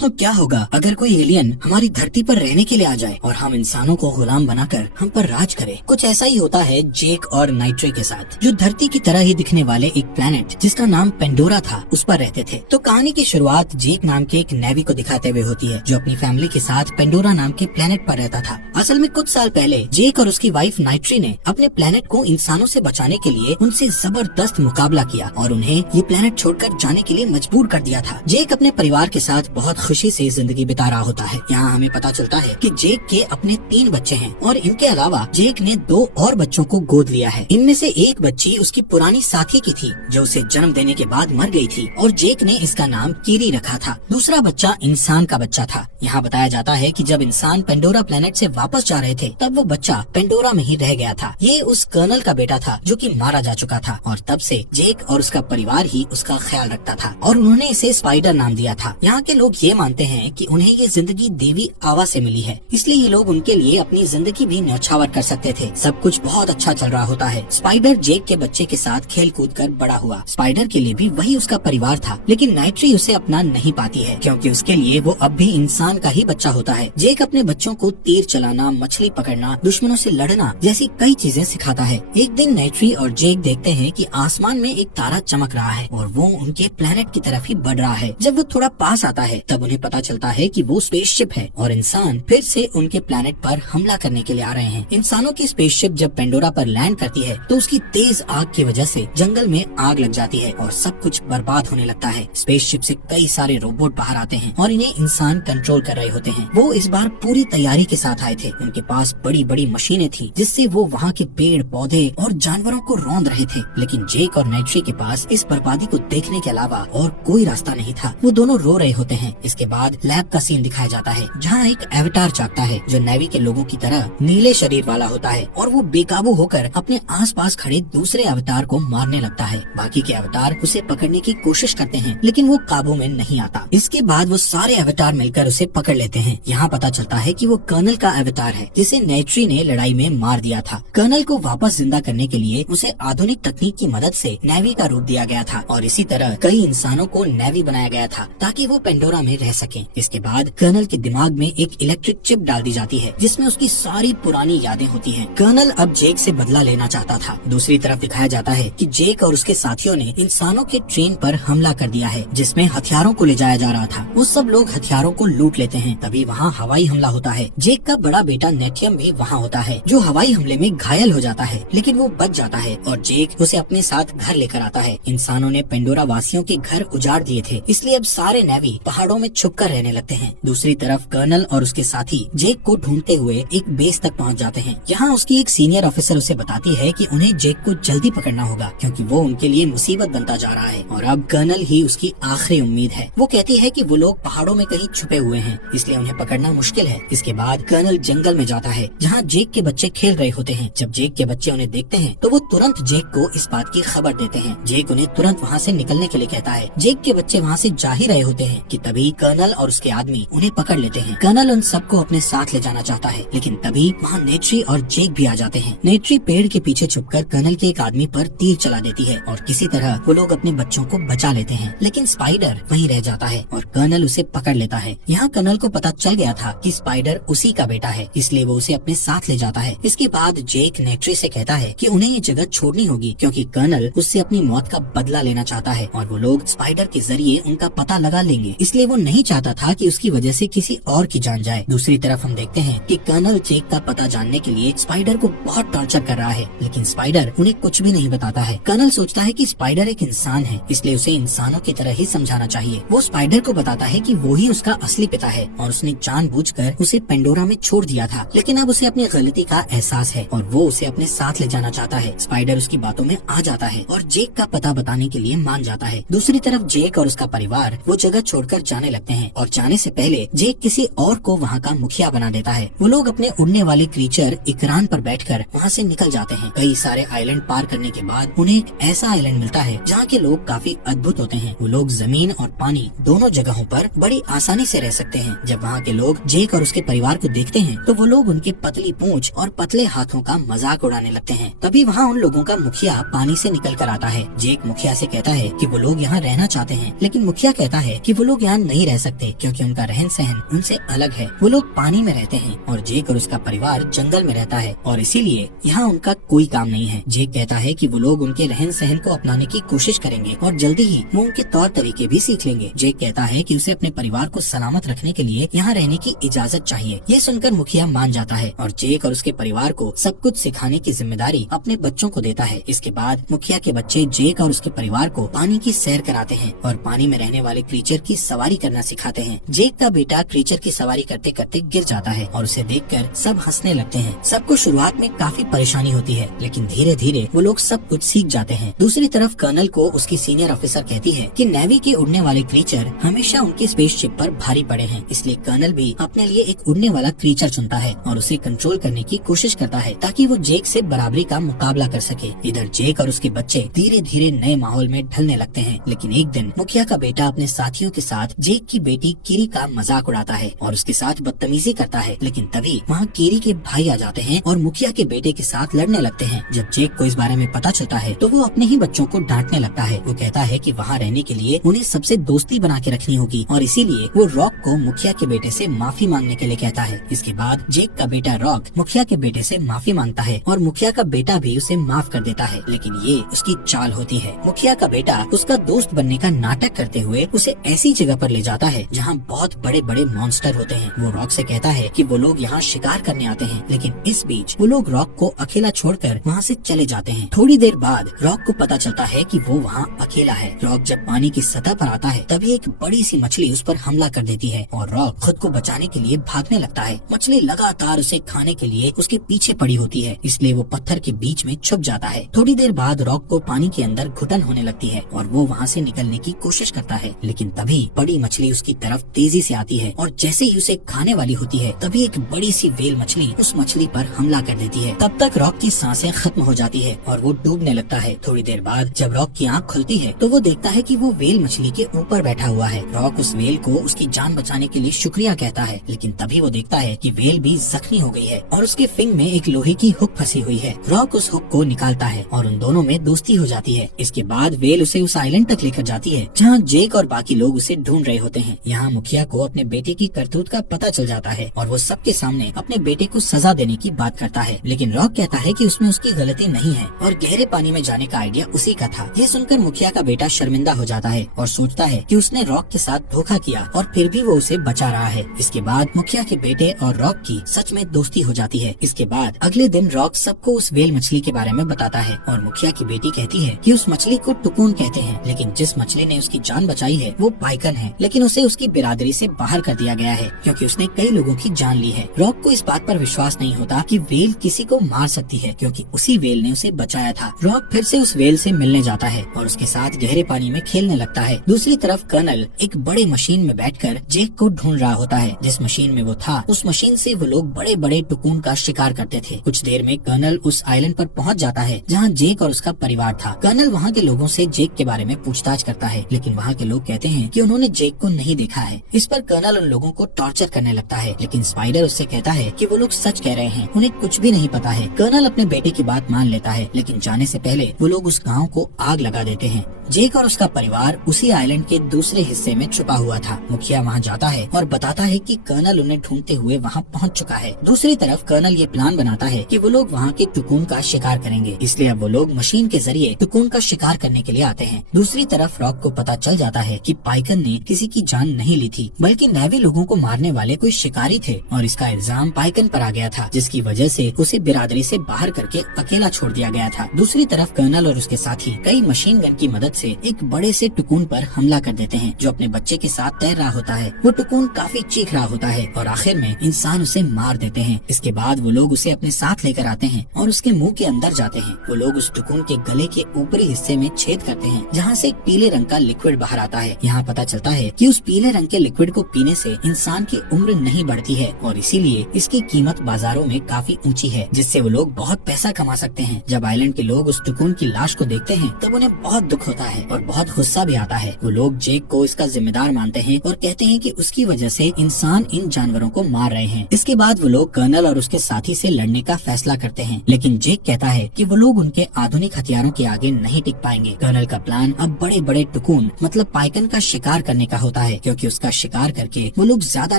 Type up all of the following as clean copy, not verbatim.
दोस्तों, क्या होगा अगर कोई एलियन हमारी धरती पर रहने के लिए आ जाए और हम इंसानों को गुलाम बनाकर हम पर राज करे। कुछ ऐसा ही होता है जेक और नाइट्रे के साथ, जो धरती की तरह ही दिखने वाले एक प्लेनेट जिसका नाम पेंडोरा था उस पर रहते थे। तो कहानी की शुरुआत जेक नाम के एक नेवी को दिखाते हुए होती है, जो अपनी फैमिली के साथ पेंडोरा नाम के प्लेनेट पर रहता था। असल में कुछ साल पहले जेक और उसकी वाइफ नाइट्री ने अपने प्लेनेट को इंसानों से बचाने के लिए उनसे जबरदस्त मुकाबला किया और उन्हें ये प्लेनेट छोड़कर जाने के लिए मजबूर कर दिया था। जेक अपने परिवार के साथ बहुत खुशी से जिंदगी बिता रहा होता है। यहाँ हमें पता चलता है कि जेक के अपने 3 बच्चे हैं और इनके अलावा जेक ने 2 और बच्चों को गोद लिया है। इनमें से एक बच्ची उसकी पुरानी साथी की थी, जो उसे जन्म देने के बाद मर गई थी और जेक ने इसका नाम कीरी रखा था। दूसरा बच्चा इंसान का बच्चा था। यहाँ बताया जाता है कि जब इंसान पेंडोरा प्लेनेट से वापस जा रहे थे तब वो बच्चा पेंडोरा में ही रह गया था। ये उस कर्नल का बेटा था जो कि मारा जा चुका था और तब से जेक और उसका परिवार ही उसका ख्याल रखता था और उन्होंने इसे स्पाइडर नाम दिया था। यहाँ के लोग ये मानते हैं कि उन्हें ये जिंदगी देवी आवा से मिली है, इसलिए ये लोग उनके लिए अपनी जिंदगी भी न्यौछावर कर सकते थे। सब कुछ बहुत अच्छा चल रहा होता है। स्पाइडर जेक के बच्चे के साथ खेल कूद कर बड़ा हुआ। स्पाइडर के लिए भी वही उसका परिवार था, लेकिन नाइट्री उसे अपना नहीं पाती है क्योंकि उसके लिए वो अब भी इंसान का ही बच्चा होता है। जेक अपने बच्चों को तीर चलाना, मछली पकड़ना, दुश्मनों से लड़ना जैसी कई चीजें सिखाता है। एक दिन नाइट्री और जेक देखते हैं कि आसमान में एक तारा चमक रहा है और वो उनके प्लेनेट की तरफ ही बढ़ रहा है। जब वो थोड़ा पास आता है तब उन्हें पता चलता है कि वो स्पेसशिप है और इंसान फिर से उनके प्लेनेट पर हमला करने के लिए आ रहे हैं। इंसानों की स्पेसशिप जब पेंडोरा पर लैंड करती है तो उसकी तेज आग की वजह से जंगल में आग लग जाती है और सब कुछ बर्बाद होने लगता है। स्पेसशिप से कई सारे रोबोट बाहर आते हैं और इन्हें इंसान कंट्रोल कर रहे होते हैं। वो इस बार पूरी तैयारी के साथ आए थे। उनके पास बड़ी बड़ी मशीनें थी जिससे वो वहाँ के पेड़ पौधे और जानवरों को रौंद रहे थे, लेकिन जेक और नाइट्री के पास इस बर्बादी को देखने के अलावा और कोई रास्ता नहीं था। वो दोनों रो रहे होते हैं। इसके बाद लैब का सीन दिखाया जाता है जहाँ एक एवतार जागता है जो नेवी के लोगों की तरह नीले शरीर वाला होता है और वो बेकाबू होकर अपने आसपास खड़े दूसरे अवतार को मारने लगता है। बाकी के अवतार उसे पकड़ने की कोशिश करते हैं लेकिन वो काबू में नहीं आता। इसके बाद वो सारे अवतार मिलकर उसे पकड़ लेते हैं। यहाँ पता चलता है कि वो कर्नल का अवतार है जिसे नाइट्री ने लड़ाई में मार दिया था। कर्नल को वापस जिंदा करने के लिए उसे आधुनिक तकनीक की मदद से नेवी का रूप दिया गया था और इसी तरह कई इंसानों को नेवी बनाया गया था ताकि वो पेंडोरा में रह सकें। इसके बाद कर्नल के दिमाग में एक इलेक्ट्रिक चिप डाल दी जाती है जिसमें उसकी सारी पुरानी यादें होती हैं। कर्नल अब जेक से बदला लेना चाहता था। दूसरी तरफ दिखाया जाता है कि जेक और उसके साथियों ने इंसानों के ट्रेन पर हमला कर दिया है जिसमें हथियारों को ले जाया जा रहा था। वो सब लोग हथियारों को लूट लेते हैं। तभी वहाँ हवाई हमला होता है। जेक का बड़ा बेटा नेटियम भी वहाँ होता है जो हवाई हमले में घायल हो जाता है, लेकिन वो बच जाता है और जेक उसे अपने साथ घर लेकर आता है। इंसानों ने पेंडोरा वासियों के घर उजाड़ दिए थे, इसलिए अब सारे नेवी पहाड़ों में छुपकर रहने लगते हैं। दूसरी तरफ कर्नल और उसके साथी जेक को ढूंढते हुए एक बेस तक पहुंच जाते हैं। यहाँ उसकी एक सीनियर ऑफिसर उसे बताती है कि उन्हें जेक को जल्दी पकड़ना होगा क्योंकि वो उनके लिए मुसीबत बनता जा रहा है और अब कर्नल ही उसकी आखिरी उम्मीद है। वो कहती है कि वो लोग पहाड़ों में कहीं छुपे हुए हैं, इसलिए उन्हें पकड़ना मुश्किल है। इसके बाद कर्नल जंगल में जाता है जहाँ जेक के बच्चे खेल रहे होते हैं। जब जेक के बच्चे उन्हें देखते हैं तो वो तुरंत जेक को इस बात की खबर देते हैं। जेक उन्हें तुरंत वहाँ से निकलने के लिए कहता है। जेक के बच्चे वहाँ से जा ही रहे होते हैं कि तभी कर्नल और उसके आदमी उन्हें पकड़ लेते हैं। कर्नल उन सबको अपने साथ ले जाना चाहता है, लेकिन तभी वहाँ नेट्री और जेक भी आ जाते हैं। नेट्री पेड़ के पीछे छुपकर कर्नल के एक आदमी पर तीर चला देती है और किसी तरह वो लोग अपने बच्चों को बचा लेते हैं, लेकिन स्पाइडर वहीं रह जाता है और कर्नल उसे पकड़ लेता है। यहाँ कर्नल को पता चल गया था कि स्पाइडर उसी का बेटा है, इसलिए वो उसे अपने साथ ले जाता है। इसके बाद जेक नेट्री से कहता है कि उन्हें ये जगह छोड़नी होगी क्योंकि कर्नल उससे अपनी मौत का बदला लेना चाहता है और वो लोग स्पाइडर के जरिए उनका पता लगा लेंगे, इसलिए वो नहीं चाहता था कि उसकी वजह से किसी और की जान जाए। दूसरी तरफ हम देखते हैं कि कर्नल जेक का पता जानने के लिए स्पाइडर को बहुत टॉर्चर कर रहा है, लेकिन स्पाइडर उन्हें कुछ भी नहीं बताता है। कर्नल सोचता है कि स्पाइडर एक इंसान है, इसलिए उसे इंसानों की तरह ही समझाना चाहिए। वो स्पाइडर को बताता है कि वो ही उसका असली पिता है और उसने जानबूझकर उसे पेंडोरा में छोड़ दिया था, लेकिन अब उसे अपनी गलती का एहसास है और वो उसे अपने साथ ले जाना चाहता है। स्पाइडर उसकी बातों में आ जाता है और जेक का पता बताने के लिए मान जाता है। दूसरी तरफ जेक और उसका परिवार वो जगह छोड़कर जाने लगते हैं और जाने से पहले जेक किसी और को वहाँ का मुखिया बना देता है। वो लोग अपने उड़ने वाले क्रीचर इकरान पर बैठकर वहाँ से निकल जाते हैं। कई सारे आइलैंड पार करने के बाद उन्हें एक ऐसा आइलैंड मिलता है जहाँ के लोग काफी अद्भुत होते हैं। वो लोग जमीन और पानी दोनों जगहों पर बड़ी आसानी से रह सकते हैं। जब वहाँ के लोग जेक और उसके परिवार को देखते हैं तो वो लोग उनकी पतली पूंछ और पतले हाथों का मजाक उड़ाने लगते हैं। तभी वहाँ उन लोगों का मुखिया पानी से निकल कर आता है। जेक मुखिया से कहता है कि वो लोग यहाँ रहना चाहते हैं, लेकिन मुखिया कहता है कि वो लोग यहाँ नहीं रह सकते क्योंकि उनका रहन सहन उनसे अलग है। वो लोग पानी में रहते हैं और जेक और उसका परिवार जंगल में रहता है और इसीलिए यहाँ उनका कोई काम नहीं है। जेक कहता है कि वो लोग उनके रहन सहन को अपनाने की कोशिश करेंगे और जल्दी ही वो उनके तौर तरीके भी सीख लेंगे। जेक कहता है कि उसे अपने परिवार को सलामत रखने के लिए यहाँ रहने की इजाजत चाहिए। ये सुनकर मुखिया मान जाता है और जेक और उसके परिवार को सब कुछ सिखाने की जिम्मेदारी अपने बच्चों को देता है। इसके बाद मुखिया के बच्चे जेक और उसके परिवार को पानी की सैर कराते हैं और पानी में रहने वाले क्रीचर की सवारी करना सिखाते हैं। जेक का बेटा क्रीचर की सवारी करते करते गिर जाता है और उसे देखकर सब हंसने लगते हैं। सबको शुरुआत में काफी परेशानी होती है लेकिन धीरे धीरे वो लोग सब कुछ सीख जाते हैं। दूसरी तरफ कर्नल को उसकी सीनियर ऑफिसर कहती है कि नेवी के उड़ने वाले क्रीचर हमेशा उनकी स्पेसशिप पर भारी पड़े हैं, इसलिए कर्नल भी अपने लिए एक उड़ने वाला क्रीचर चुनता है और उसे कंट्रोल करने की कोशिश करता है ताकि वो जेक से बराबरी का मुकाबला कर सके। इधर जेक और उसके बच्चे धीरे धीरे नए माहौल में ढलने लगते हैं लेकिन एक दिन मुखिया का बेटा अपने साथियों के साथ जेक की बेटी किरी का मजाक उड़ाता है और उसके साथ बदतमीजी करता है, लेकिन तभी वहाँ किरी के भाई आ जाते हैं और मुखिया के बेटे के साथ लड़ने लगते हैं। जब जेक को इस बारे में पता चलता है तो वो अपने ही बच्चों को डांटने लगता है। वो कहता है कि वहाँ रहने के लिए उन्हें सबसे दोस्ती बना के रखनी होगी और इसीलिए वो रॉक को मुखिया के बेटे से माफी मांगने के लिए कहता है। इसके बाद जेक का बेटा रॉक मुखिया के बेटे से माफी मांगता है और मुखिया का बेटा भी उसे माफ कर देता है, लेकिन ये उसकी चाल होती है। मुखिया का बेटा उसका दोस्त बनने का नाटक करते हुए उसे ऐसी जगह पर ले जाता है जहाँ बहुत बड़े बड़े मॉन्स्टर होते हैं। वो रॉक से कहता है कि वो लोग यहाँ शिकार करने आते हैं, लेकिन इस बीच वो लोग रॉक को अकेला छोड़कर वहाँ से चले जाते हैं। थोड़ी देर बाद रॉक को पता चलता है कि वो वहाँ अकेला है। रॉक जब पानी की सतह पर आता है तभी एक बड़ी सी मछली उस पर हमला कर देती है और रॉक खुद को बचाने के लिए भागने लगता है। मछली लगातार उसे खाने के लिए उसके पीछे पड़ी होती है, इसलिए वो पत्थर के बीच में छुप जाता है। थोड़ी देर बाद रॉक को पानी के अंदर घुटन होने लगती है और वो वहाँ से निकलने की कोशिश करता है, लेकिन तभी बड़ी मछली उसकी तरफ तेजी से आती है और जैसे ही उसे खाने वाली होती है तभी एक बड़ी सी व्हेल मछली उस मछली पर हमला कर देती है। तब तक रॉक की सांसें खत्म हो जाती है और वो डूबने लगता है। थोड़ी देर बाद जब रॉक की आंख खुलती है तो वो देखता है कि वो व्हेल मछली के ऊपर बैठा हुआ है। रॉक उस व्हेल को उसकी जान बचाने के लिए शुक्रिया कहता है, लेकिन तभी वो देखता है कि व्हेल भी जख्मी हो गई है और उसके फिंग में एक लोहे की हुक फंसी हुई है। रॉक उस हुक को निकालता है और उन दोनों में दोस्ती हो जाती है। इसके बाद व्हेल उसे उस आइलैंड तक लेकर जाती है जहाँ जेक और बाकी लोग उसे ढूंढ रहे होते हैं। यहाँ मुखिया को अपने बेटे की करतूत का पता चल जाता है और वो सबके सामने अपने बेटे को सजा देने की बात करता है, लेकिन रॉक कहता है कि उसमें उसकी गलती नहीं है और गहरे पानी में जाने का आइडिया उसी का था। ये सुनकर मुखिया का बेटा शर्मिंदा हो जाता है और सोचता है कि उसने रॉक के साथ धोखा किया और फिर भी वो उसे बचा रहा है। इसके बाद मुखिया के बेटे और रॉक की सच में दोस्ती हो जाती है। इसके बाद अगले दिन रॉक सबको उस व्हेल मछली के बारे में बताता है और मुखिया की बेटी कहती है कि उस मछली को टुकून कहते हैं, लेकिन जिस मछली ने उसकी जान बचाई है वो पाइकन है, लेकिन उसे उसकी बिरादरी से बाहर कर दिया गया है क्योंकि उसने कई लोगों की जान ली है। रॉक को इस बात पर विश्वास नहीं होता कि व्हेल किसी को मार सकती है क्योंकि उसी व्हेल ने उसे बचाया था। रॉक फिर से उस व्हेल से मिलने जाता है और उसके साथ गहरे पानी में खेलने लगता है। दूसरी तरफ कर्नल एक बड़े मशीन में बैठकर जेक को ढूंढ रहा होता है। जिस मशीन में वो था उस मशीन से वो लोग बड़े बड़े टुकून का शिकार करते थे। कुछ देर में कर्नल उस आइलैंड पर पहुंच जाता है जहां जेक और उसका परिवार था। कर्नल वहां के लोगों से जेक के बारे में पूछताछ करता है, लेकिन वहां के लोग कहते हैं कि उन्होंने जेक को नहीं देखा है। इस पर कर्नल उन लोगों को टॉर्चर करने लगता है, लेकिन स्पाइडर उससे कहता है कि वो लोग सच कह रहे हैं, उन्हें कुछ भी नहीं पता है। कर्नल अपने बेटे की बात मान लेता है, लेकिन जाने से पहले वो लोग उस गाँव को आग लगा देते हैं। जेक और उसका परिवार उसी आइलैंड के दूसरे हिस्से में छुपा हुआ था। मुखिया वहाँ जाता है और बताता है कि कर्नल उन्हें ढूंढते हुए वहाँ पहुँच चुका है। दूसरी तरफ कर्नल ये प्लान बनाता है कि वो लोग वहाँ के टुकून का शिकार करेंगे, इसलिए अब वो लोग मशीन के जरिए टुकून का शिकार करने के लिए आते हैं। दूसरी तरफ रॉक को पता चल जाता है कि पाइकन ने किसी की जान नहीं ली थी, बल्कि नेवी लोगों को मारने वाले कोई शिकारी थे और इसका इल्जाम पाइकन पर आ गया था, जिसकी वजह से उसे बिरादरी से बाहर करके अकेला छोड़ दिया गया था। दूसरी तरफ कर्नल और उसके साथी कई मशीन गन की मदद से एक बड़े से टुकून पर हमला कर देते हैं जो अपने बच्चे के साथ तैर रहा होता है। वो टुकून काफी चीख रहा होता है और आखिर में इंसान उसे मार देते हैं। इसके बाद वो लोग उसे अपने साथ लेकर आते हैं और उसके मुंह के अंदर जाते हैं। वो लोग उस टुकून के गले के ऊपरी हिस्से में छेद करते हैं जहाँ से एक पीले रंग का लिक्विड बाहर आता है। यहाँ पता चलता है कि उस पीले रंग के लिक्विड को पीने से इंसान की उम्र नहीं बढ़ती है और इसीलिए इसकी कीमत बाजारों में काफी ऊंची है, जिससे वो लोग बहुत पैसा कमा सकते हैं। जब आइलैंड के लोग उस टुकून की लाश को देखते हैं तब उन्हें बहुत दुख होता है और बहुत गुस्सा भी आता है। वो लोग जेक को इसका जिम्मेदार मानते हैं और कहते हैं कि उसकी वजह से इंसान इन जानवरों को मार रहे हैं। इसके बाद वो लोग कर्नल और उसके साथी से लड़ने का फैसला करते हैं, लेकिन जेक कहता है कि वो लोग उनके आधुनिक हथियारों के आगे नहीं टिक पाएंगे। कर्नल का प्लान अब बड़े बड़े टुकून मतलब पाइकन का शिकार करने का होता जाता है, क्योंकि उसका शिकार करके वो लोग ज्यादा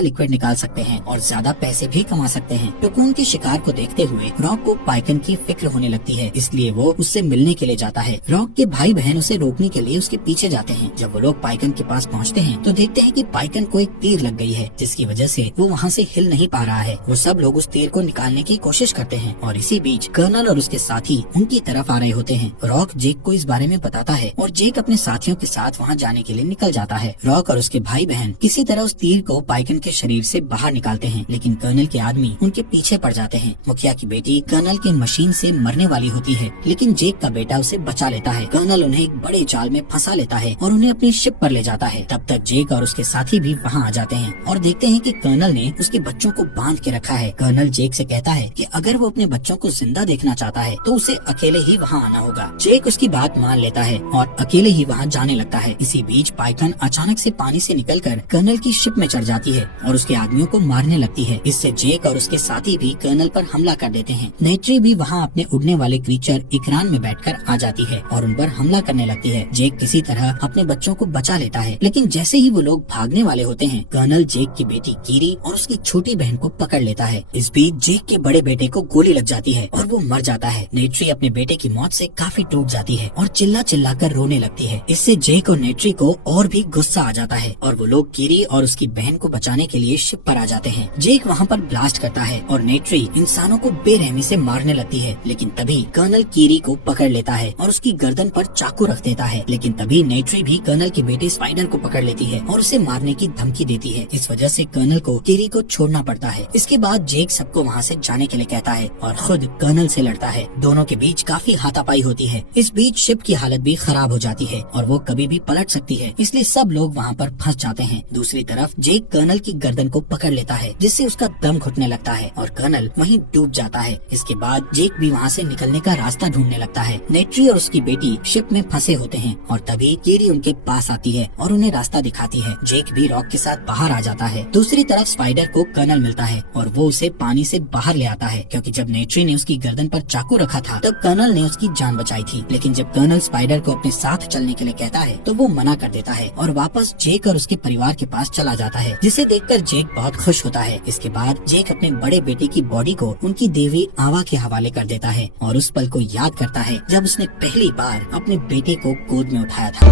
लिक्विड निकाल सकते हैं और ज्यादा पैसे भी कमा सकते हैं। टोकून के शिकार को देखते हुए रॉक को पाइकन की फिक्र होने लगती है, इसलिए वो उससे मिलने के लिए जाता है। रॉक के भाई बहन उसे रोकने के लिए उसके पीछे जाते हैं। जब वो लोग पाइकन के पास पहुँचते हैं तो देखते हैं कि पाइकन को एक तीर लग गई है, जिसकी वजह से वो वहाँ से हिल नहीं पा रहा है। वो सब लोग उस तीर को निकालने की कोशिश करते हैं और इसी बीच कर्नल और उसके साथी उनकी तरफ आ रहे होते हैं। रॉक जेक को इस बारे में बताता है और जेक अपने साथियों के साथ वहाँ जाने के लिए निकल जाता है। रॉक और उसके भाई बहन किसी तरह उस तीर को पाइकन के शरीर से बाहर निकालते हैं, लेकिन कर्नल के आदमी उनके पीछे पड़ जाते हैं। मुखिया की बेटी कर्नल के मशीन से मरने वाली होती है, लेकिन जेक का बेटा उसे बचा लेता है। कर्नल उन्हें एक बड़े जाल में फंसा लेता है और उन्हें अपनी शिप पर ले जाता है। तब तक जेक और उसके साथी भी वहाँ आ जाते हैं और देखते हैं कि कर्नल ने उसके बच्चों को बांध के रखा है। कर्नल जेक से कहता है कि अगर वो अपने बच्चों को जिंदा देखना चाहता है तो उसे अकेले ही वहाँ आना होगा। जेक उसकी बात मान लेता है और अकेले ही वहाँ जाने लगता है। इसी बीच पाइथन अचानक से पानी से निकलकर कर्नल की शिप में चढ़ जाती है और उसके आदमियों को मारने लगती है। इससे जेक और उसके साथी भी कर्नल पर हमला कर देते हैं। नेट्री भी वहाँ अपने उड़ने वाले क्रीचर इकरान में बैठकर आ जाती है और उन पर हमला करने लगती है। जेक किसी तरह अपने बच्चों को बचा लेता है, लेकिन जैसे ही वो लोग भागने वाले होते हैं, कर्नल जेक की बेटी कीरी और उसकी छोटी बहन को पकड़ लेता है। इस बीच जेक के बड़े बेटे को गोली लग जाती है और वो मर जाता है। नेट्री अपने बेटे की मौत से काफी टूट जाती है और चिल्ला चिल्ला कर रोने लगती है। इससे जेक और नेट्री को और भी गुस्सा आ जाता है और वो लोग कीरी और उसकी बहन को बचाने के लिए शिप पर आ जाते हैं। जेक वहाँ पर ब्लास्ट करता है और नेट्री इंसानों को बेरहमी से मारने लगती है, लेकिन तभी कर्नल कीरी को पकड़ लेता है और उसकी गर्दन पर चाकू रख देता है। लेकिन तभी नेट्री भी कर्नल के बेटे स्पाइडर को पकड़ लेती है और उसे मारने की धमकी देती है। इस वजह से कर्नल को कीरी को छोड़ना पड़ता है। इसके बाद जेक सबको वहाँ से जाने के लिए कहता है और खुद कर्नल से लड़ता है। दोनों के बीच काफी हाथापाई होती है। इस बीच शिप की हालत भी खराब हो जाती है और वो कभी भी पलट सकती है, इसलिए सब लोग वहाँ पर फंस जाते हैं। दूसरी तरफ जेक कर्नल की गर्दन को पकड़ लेता है, जिससे उसका दम घुटने लगता है और कर्नल वहीं डूब जाता है। इसके बाद जेक भी वहाँ से निकलने का रास्ता ढूंढने लगता है। नेट्री और उसकी बेटी शिप में फंसे होते हैं और तभी कीरी उनके पास आती है और उन्हें रास्ता दिखाती है। जेक भी रॉक के साथ बाहर आ जाता है। दूसरी तरफ स्पाइडर को कर्नल मिलता है और वो उसे पानी से बाहर ले आता है, क्योंकि जब नेट्री ने उसकी गर्दन पर चाकू रखा था तब कर्नल ने उसकी जान बचाई थी। लेकिन जब कर्नल स्पाइडर को अपने साथ चलने के लिए कहता है तो वो मना कर देता है और वापस जेक और उसके परिवार के पास चला जाता है, जिसे देखकर जेक बहुत खुश होता है। इसके बाद जेक अपने बड़े बेटे की बॉडी को उनकी देवी आवा के हवाले कर देता है और उस पल को याद करता है जब उसने पहली बार अपने बेटे को गोद में उठाया था।